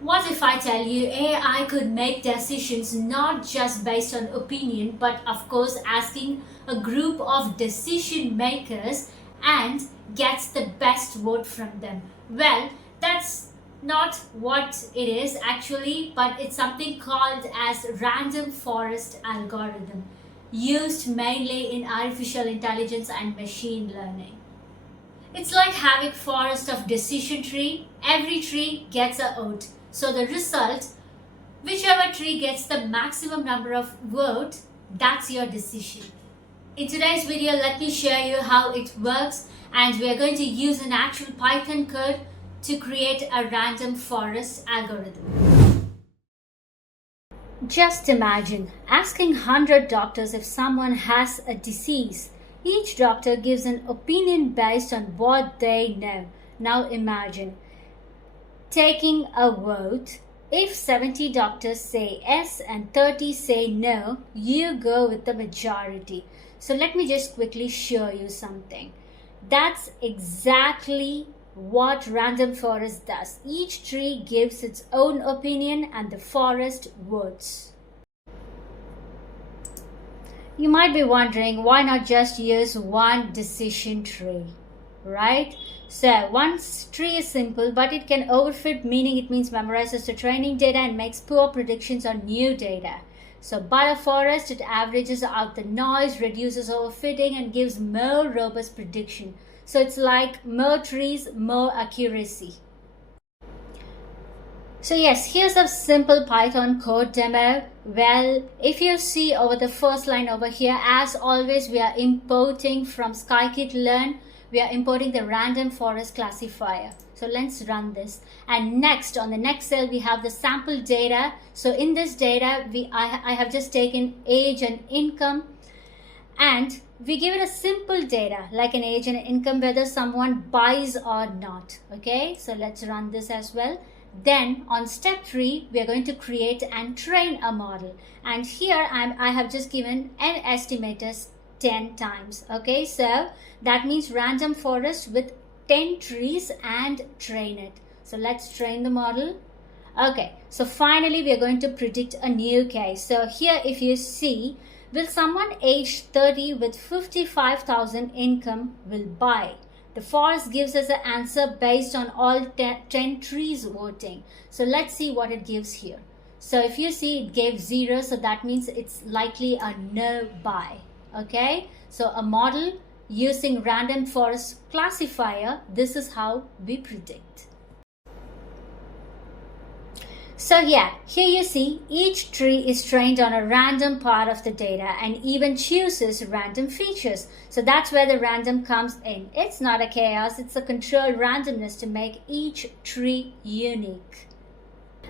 What if I tell you AI could make decisions not just based on opinion, but of course asking a group of decision makers and gets the best vote from them? Well, that's not what it is actually, but it's something called as random forest algorithm, used mainly in artificial intelligence and machine learning. It's like having forest of decision tree. Every tree gets a vote. So the result, whichever tree gets the maximum number of votes, that's your decision. In today's video, let me show you how it works, and we are going to use an actual Python code to create a random forest algorithm. Just imagine asking 100 doctors if someone has a disease. Each doctor gives an opinion based on what they know. Now imagine taking a vote. If 70 doctors say yes and 30 say no, you go with the majority. So let me just quickly show you something. That's exactly what random forest does. Each tree gives its own opinion and the forest votes. You might be wondering, why not just use one decision tree, right? So one tree is simple, but it can overfit, meaning it means memorizes the training data and makes poor predictions on new data. So by a forest, it averages out the noise, reduces overfitting, and gives more robust prediction. So it's like more trees, more accuracy. So yes, here's a simple Python code demo. Well, if you see over the first line over here, as always, we are importing from Scikit-learn. We are importing the random forest classifier. So let's run this. And next, on the next cell, we have the sample data. So in this data, I have just taken age and income. And we give it a simple data like an age and income, whether someone buys or not. Okay, so let's run this as well. Then on step 3, we are going to create and train a model. And here I have just given an estimators 10 times. Okay, so that means random forest with 10 trees and train it. So let's train the model. Okay, so finally we are going to predict a new case. So here if you see, will someone aged 30 with 55,000 income will buy? The forest gives us an answer based on all 10 trees voting. So let's see what it gives here. So if you see, it gave 0, so that means it's likely a no buy. Okay, so a model using random forest classifier, this is how we predict. So yeah, here you see each tree is trained on a random part of the data and even chooses random features. So that's where the random comes in. It's not a chaos, it's a controlled randomness to make each tree unique.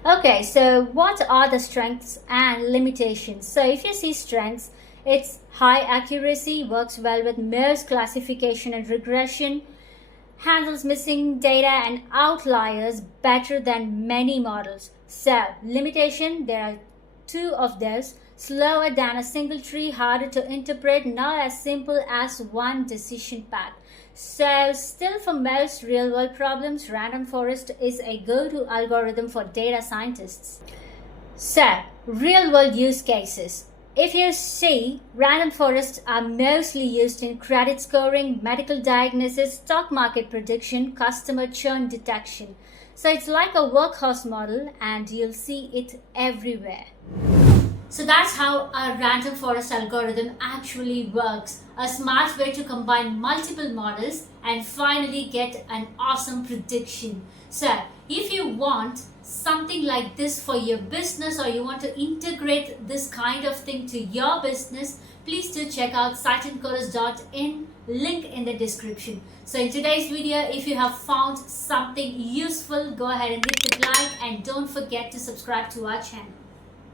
Okay, so what are the strengths and limitations? So if you see strengths, it's high accuracy, works well with most classification and regression, handles missing data and outliers better than many models. So limitation, there are 2 of those: slower than a single tree, harder to interpret, not as simple as one decision path. So still, for most real world problems, random forest is a go-to algorithm for data scientists. So real world use cases. If you see, random forests are mostly used in credit scoring, medical diagnosis, stock market prediction, customer churn detection. So it's like a workhorse model and you'll see it everywhere. So that's how a random forest algorithm actually works. A smart way to combine multiple models and finally get an awesome prediction. So if you want something like this for your business, or you want to integrate this kind of thing to your business, please do check out siteandcoders.in, link in the description. So in today's video, if you have found something useful, go ahead and hit the like and don't forget to subscribe to our channel.